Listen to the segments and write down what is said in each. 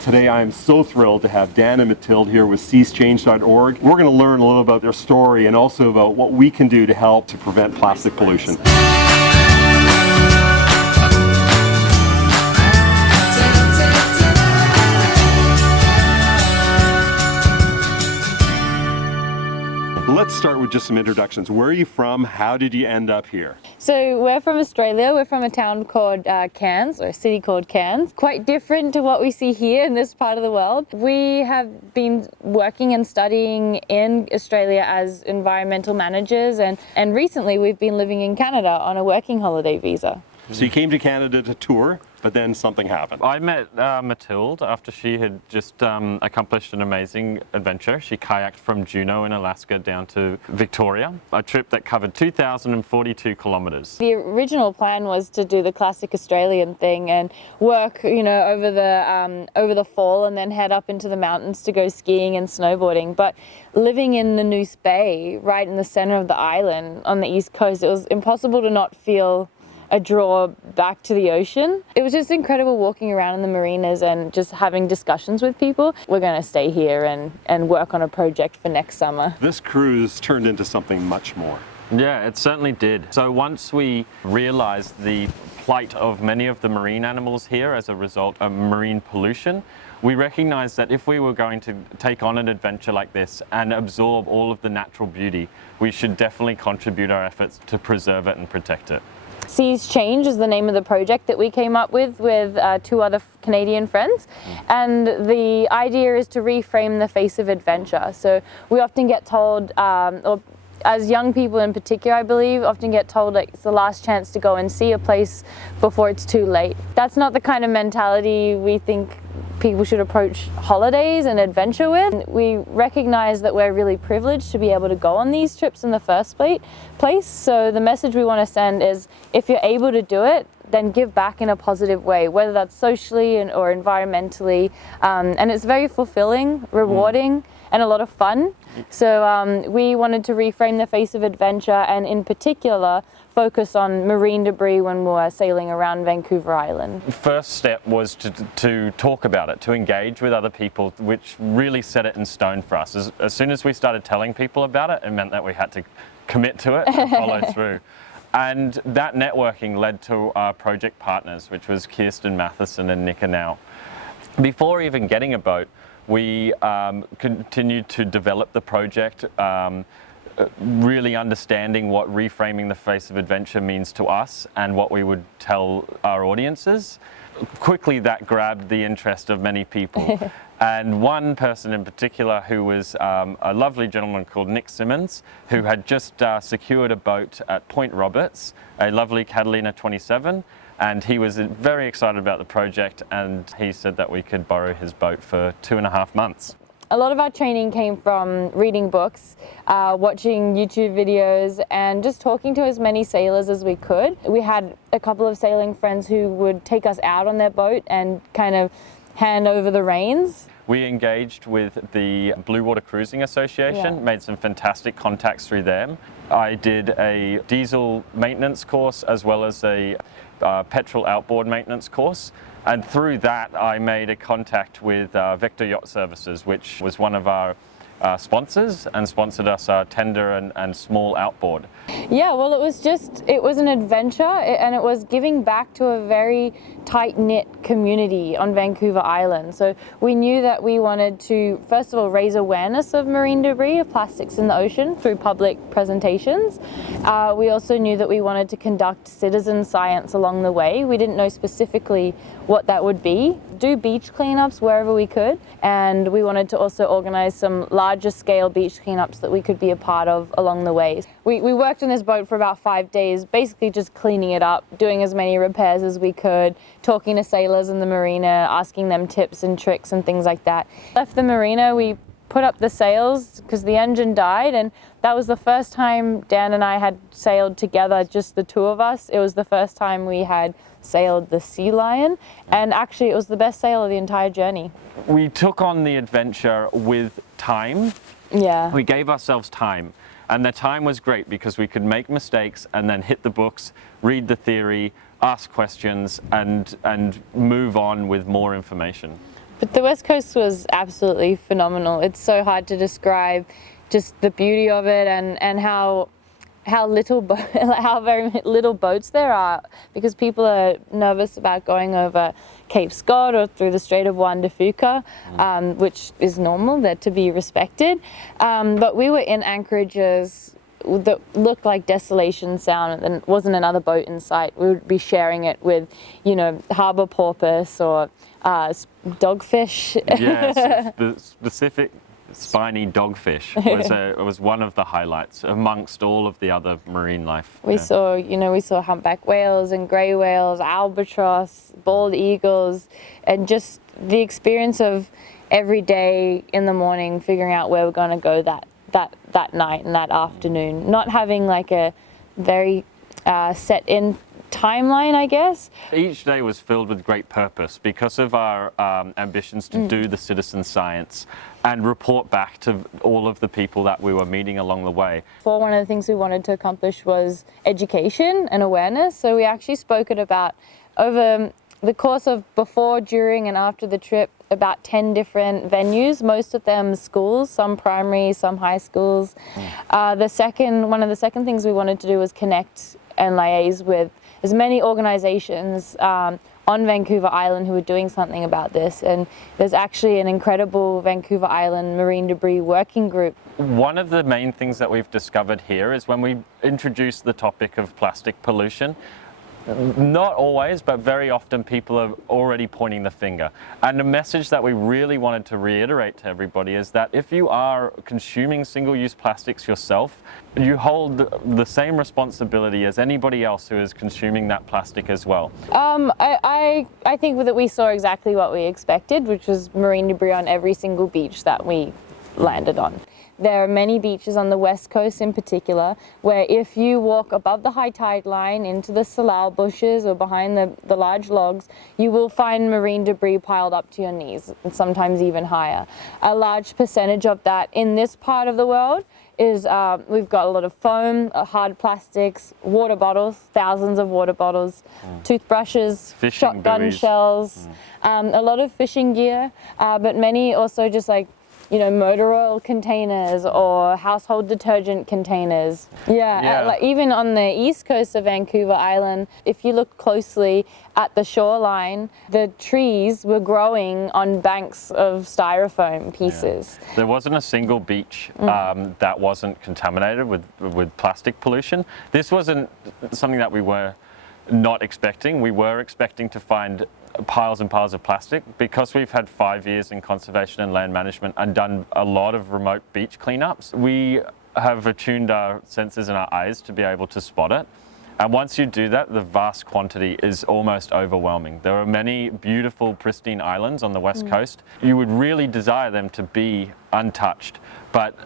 Today I am so thrilled to have Dan and Mathilde here with seaschange.org. We're going to learn a little about their story and also about what we can do to help to prevent plastic pollution. Let's start with just some introductions. Where are you from? How did you end up here? So we're from Australia. We're from a town called Cairns, or a city called Cairns. Quite different to what we see here in this part of the world. We have been working and studying in Australia as environmental managers, and recently we've been living in Canada on a working holiday visa. So you came to Canada to tour, but then something happened. I met Mathilde after she had just accomplished an amazing adventure. She kayaked from Juneau in Alaska down to Victoria, a trip that covered 2,042 kilometers. The original plan was to do the classic Australian thing and work, over the fall and then head up into the mountains to go skiing and snowboarding. But living in the Noose Bay, right in the center of the island on the east coast, it was impossible to not feel a draw back to the ocean. It was just incredible walking around in the marinas and just having discussions with people. We're going to stay here and work on a project for next summer. This cruise turned into something much more. Yeah, it certainly did. So once we realized the plight of many of the marine animals here as a result of marine pollution, we recognized that if we were going to take on an adventure like this and absorb all of the natural beauty, we should definitely contribute our efforts to preserve it and protect it. Seas Change is the name of the project that we came up with two other Canadian friends, and the idea is to reframe the face of adventure. So we often get told, or as young people in particular, I believe, often get told like it's the last chance to go and see a place before it's too late. That's not the kind of mentality we think people should approach holidays and adventure with. We recognize that we're really privileged to be able to go on these trips in the first place. So the message we want to send is, if you're able to do it, then give back in a positive way, whether that's socially or environmentally. And it's very fulfilling, rewarding, and a lot of fun. So we wanted to reframe the face of adventure, and in particular focus on marine debris when we were sailing around Vancouver Island. The first step was to talk about it, to engage with other people, which really set it in stone for us. As soon as we started telling people about it, it meant that we had to commit to it and follow through. And that networking led to our project partners, which was Kirsten Matheson and Nick Anau. Before even getting a boat, we continued to develop the project, really understanding what reframing the face of adventure means to us and what we would tell our audiences. Quickly that grabbed the interest of many people. And one person in particular, who was a lovely gentleman called Nick Simmons, who had just secured a boat at Point Roberts, a lovely Catalina 27, and he was very excited about the project, and he said that we could borrow his boat for 2.5 months. A lot of our training came from reading books, watching YouTube videos, and just talking to as many sailors as we could. We had a couple of sailing friends who would take us out on their boat and kind of hand over the reins. We engaged with the Bluewater Cruising Association, made some fantastic contacts through them. I did a diesel maintenance course as well as a petrol outboard maintenance course. And through that, I made a contact with Vector Yacht Services, which was one of our sponsors and sponsored us our tender and small outboard. Yeah, well, it was an adventure, and it was giving back to a very tight-knit community on Vancouver Island. So we knew that we wanted to, first of all, raise awareness of marine debris, of plastics in the ocean through public presentations. We also knew that we wanted to conduct citizen science along the way. We didn't know specifically what that would be. Do beach cleanups wherever we could, and we wanted to also organize some larger scale beach cleanups that we could be a part of along the way. We worked on this boat for about 5 days, basically just cleaning it up, doing as many repairs as we could, talking to sailors in the marina, asking them tips and tricks and things like that. Left the marina, we put up the sails because the engine died, and that was the first time Dan and I had sailed together, just the two of us. It was the first time we had sailed the Sea Lion, and actually it was the best sail of the entire journey. We took on the adventure with time. Yeah. We gave ourselves time, and the time was great because we could make mistakes and then hit the books, read the theory, ask questions, and move on with more information. But the West Coast was absolutely phenomenal. It's so hard to describe just the beauty of it, and how little how very little boats there are, because people are nervous about going over Cape Scott or through the Strait of Juan de Fuca, which is normal. They're to be respected. But we were in anchorages that looked like Desolation Sound, and wasn't another boat in sight. We would be sharing it with, harbour porpoise or dogfish. Yes, the specific spiny dogfish was one of the highlights amongst all of the other marine life. We saw humpback whales and grey whales, albatross, bald eagles, and just the experience of every day in the morning figuring out where we're going to go that night and that afternoon, not having like a very set in timeline, I guess. Each day was filled with great purpose because of our ambitions to do the citizen science and report back to all of the people that we were meeting along the way. One of the things we wanted to accomplish was education and awareness. So we actually spoke at about, over the course of before, during and after the trip, about 10 different venues, most of them schools, some primary, some high schools. One of the second things we wanted to do was connect and liaise with as many organizations on Vancouver Island who are doing something about this. And there's actually an incredible Vancouver Island marine debris working group. One of the main things that we've discovered here is when we introduce the topic of plastic pollution, not always, but very often people are already pointing the finger. And the message that we really wanted to reiterate to everybody is that if you are consuming single-use plastics yourself, you hold the same responsibility as anybody else who is consuming that plastic as well. I think that we saw exactly what we expected, which was marine debris on every single beach that we landed on. There are many beaches on the West Coast in particular where if you walk above the high tide line into the salal bushes or behind the large logs, you will find marine debris piled up to your knees, and sometimes even higher. A large percentage of that in this part of the world is we've got a lot of foam, hard plastics, water bottles, thousands of water bottles, toothbrushes, Fishing shotgun buoys. shells, a lot of fishing gear, but many also just like motor oil containers or household detergent containers. Like even on the east coast of Vancouver Island, if you look closely at the shoreline, the trees were growing on banks of styrofoam pieces. Yeah. There wasn't a single beach that wasn't contaminated with plastic pollution. This wasn't something that we were not expecting. We were expecting to find piles and piles of plastic because we've had 5 years in conservation and land management and done a lot of remote beach cleanups. We have attuned our senses and our eyes to be able to spot it. And once you do that, the vast quantity is almost overwhelming. There are many beautiful, pristine islands on the West Coast. You would really desire them to be untouched, but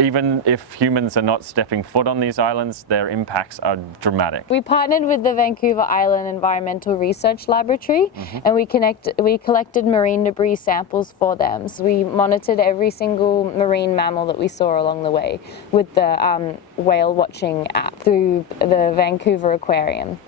even if humans are not stepping foot on these islands, their impacts are dramatic. We partnered with the Vancouver Island Environmental Research Laboratory, and we collected marine debris samples for them. So we monitored every single marine mammal that we saw along the way with the whale watching app through the Vancouver Aquarium.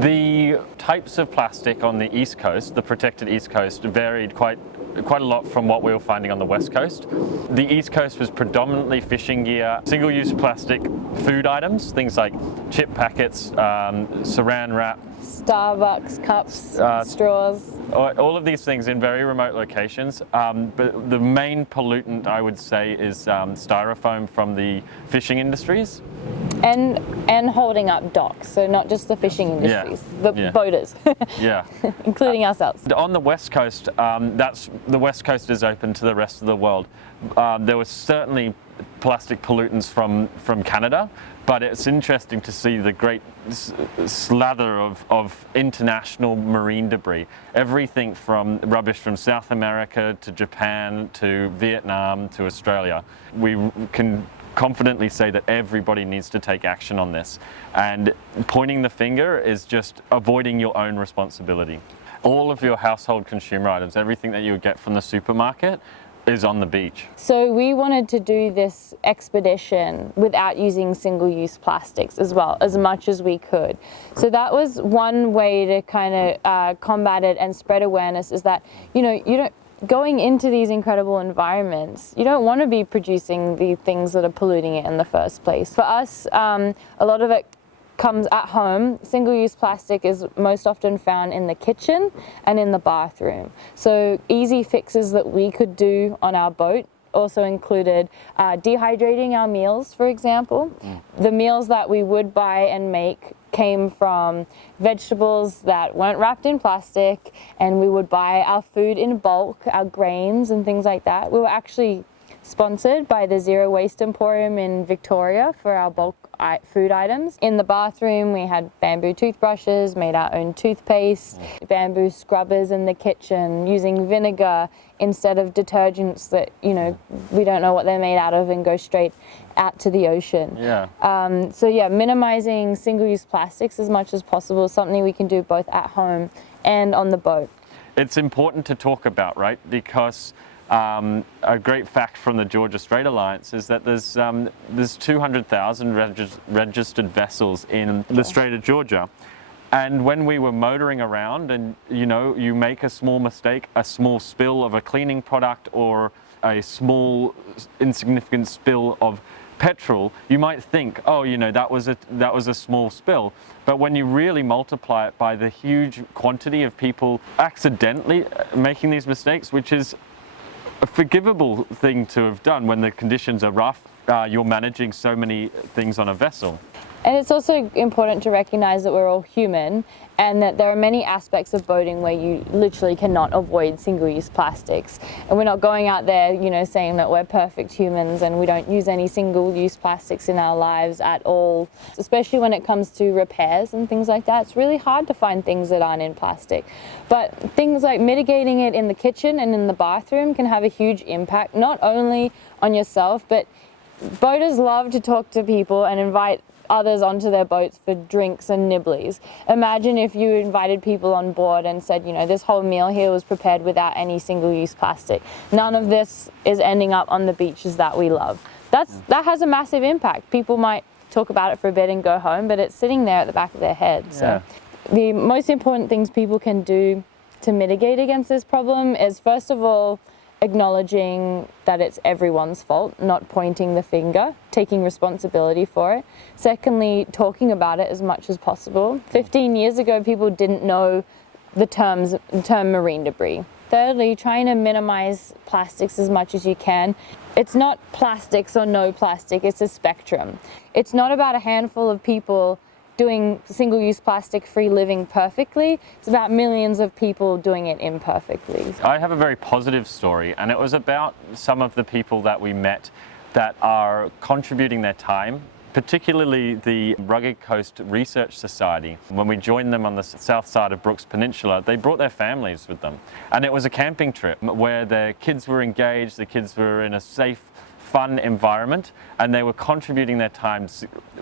The types of plastic on the East Coast, the protected East Coast, varied quite a lot from what we were finding on the West Coast. The East Coast was predominantly fishing gear, single-use plastic food items, things like chip packets, saran wrap, Starbucks cups, straws. all of these things in very remote locations. But the main pollutant, I would say, is styrofoam from the fishing industries. And holding up docks, so not just the fishing industries, the boaters, including ourselves. On the West Coast, the West Coast is open to the rest of the world. There was certainly plastic pollutants from Canada, but it's interesting to see the great slather of international marine debris. Everything from rubbish from South America to Japan to Vietnam to Australia. We can confidently say that everybody needs to take action on this, and pointing the finger is just avoiding your own responsibility. All of your household consumer items, everything that you would get from the supermarket, is on the beach. So we wanted to do this expedition without using single-use plastics as well, as much as we could. So that was one way to kind of combat it and spread awareness, is that going into these incredible environments, you don't want to be producing the things that are polluting it in the first place. For us, a lot of it comes at home. Single-use plastic is most often found in the kitchen and in the bathroom. So easy fixes that we could do on our boat also included dehydrating our meals, for example. The meals that we would buy and make came from vegetables that weren't wrapped in plastic, and we would buy our food in bulk, our grains and things like that. We were actually sponsored by the Zero Waste Emporium in Victoria for our bulk food items. In the bathroom, we had bamboo toothbrushes, made our own toothpaste, bamboo scrubbers in the kitchen, using vinegar instead of detergents that, you know, we don't know what they're made out of and go straight out to the ocean. So yeah, minimizing single-use plastics as much as possible is something we can do both at home and on the boat. It's important to talk about, right? Because a great fact from the Georgia Strait Alliance is that there's 200,000 registered vessels in the Strait of Georgia. And when we were motoring around and, you know, you make a small mistake, a small spill of a cleaning product or a small insignificant spill of petrol, you might think, oh, you know, that was a small spill. But when you really multiply it by the huge quantity of people accidentally making these mistakes, which is a forgivable thing to have done when the conditions are rough, you're managing so many things on a vessel. And it's also important to recognize that we're all human and that there are many aspects of boating where you literally cannot avoid single-use plastics. And we're not going out there, you know, saying that we're perfect humans and we don't use any single-use plastics in our lives at all, especially when it comes to repairs and things like that. It's really hard to find things that aren't in plastic. But things like mitigating it in the kitchen and in the bathroom can have a huge impact, not only on yourself, but boaters love to talk to people and invite others onto their boats for drinks and nibblies. Imagine if you invited people on board and said, you know, this whole meal here was prepared without any single-use plastic. None of this is ending up on the beaches that we love. That has a massive impact. People might talk about it for a bit and go home, but it's sitting there at the back of their head. So the most important things people can do to mitigate against this problem is, first of all, acknowledging that it's everyone's fault, not pointing the finger, taking responsibility for it. Secondly, talking about it as much as possible. 15 years ago, people didn't know the term marine debris. Thirdly, trying to minimize plastics as much as you can. It's not plastics or no plastic, it's a spectrum. It's not about a handful of people doing single-use plastic-free living perfectly. It's about millions of people doing it imperfectly. I have a very positive story, and it was about some of the people that we met that are contributing their time, particularly the Rugged Coast Research Society. When we joined them on the south side of Brooks Peninsula, they brought their families with them. And it was a camping trip where their kids were engaged, the kids were in a safe, fun environment, and they were contributing their time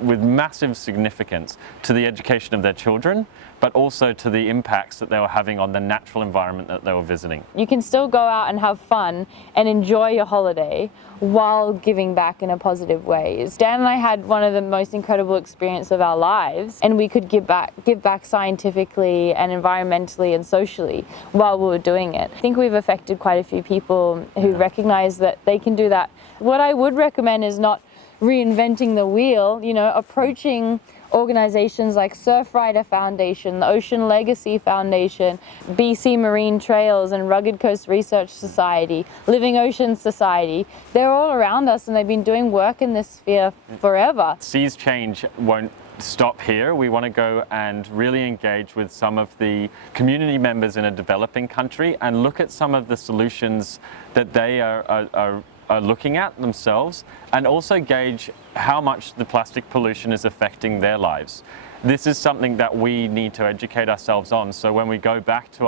with massive significance to the education of their children, but also to the impacts that they were having on the natural environment that they were visiting. You can still go out and have fun and enjoy your holiday while giving back in a positive way. Dan and I had one of the most incredible experiences of our lives, and we could give back scientifically and environmentally and socially while we were doing it. I think we've affected quite a few people who recognize that they can do that. What I would recommend is not reinventing the wheel, you know, approaching organizations like Surfrider Foundation, the Ocean Legacy Foundation, BC Marine Trails and Rugged Coast Research Society, Living Oceans Society. They're all around us and they've been doing work in this sphere forever. Seas change won't stop here. We want to go and really engage with some of the community members in a developing country and look at some of the solutions that they are looking at themselves, and also gauge how much the plastic pollution is affecting their lives. This is something that we need to educate ourselves on, so when we go back to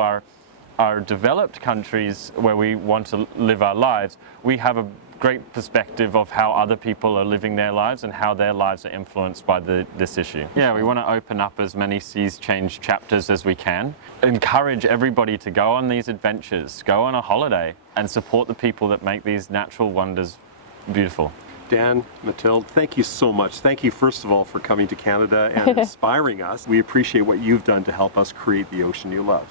our developed countries where we want to live our lives, we have a great perspective of how other people are living their lives and how their lives are influenced by this issue. Yeah, we want to open up as many Seas Change chapters as we can, encourage everybody to go on these adventures, go on a holiday, and support the people that make these natural wonders beautiful. Dan, Mathilde, thank you so much. Thank you, first of all, for coming to Canada and inspiring us. We appreciate what you've done to help us create the ocean you love.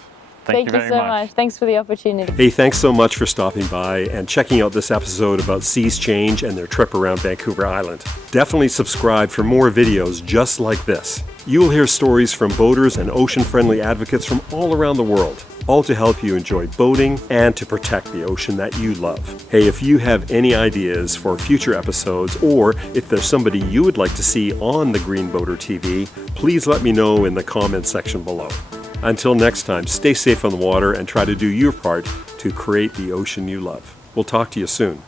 Thank you very so much. much. Thanks for the opportunity. Hey, thanks so much for stopping by and checking out this episode about Seas Change and their trip around Vancouver Island. Definitely subscribe for more videos just like this. You will hear stories from boaters and ocean-friendly advocates from all around the world, all to help you enjoy boating and to protect the ocean that you love. Hey, if you have any ideas for future episodes, or if there's somebody you would like to see on the Green Boater TV, please let me know in the comments section below. Until next time, stay safe on the water and try to do your part to create the ocean you love. We'll talk to you soon.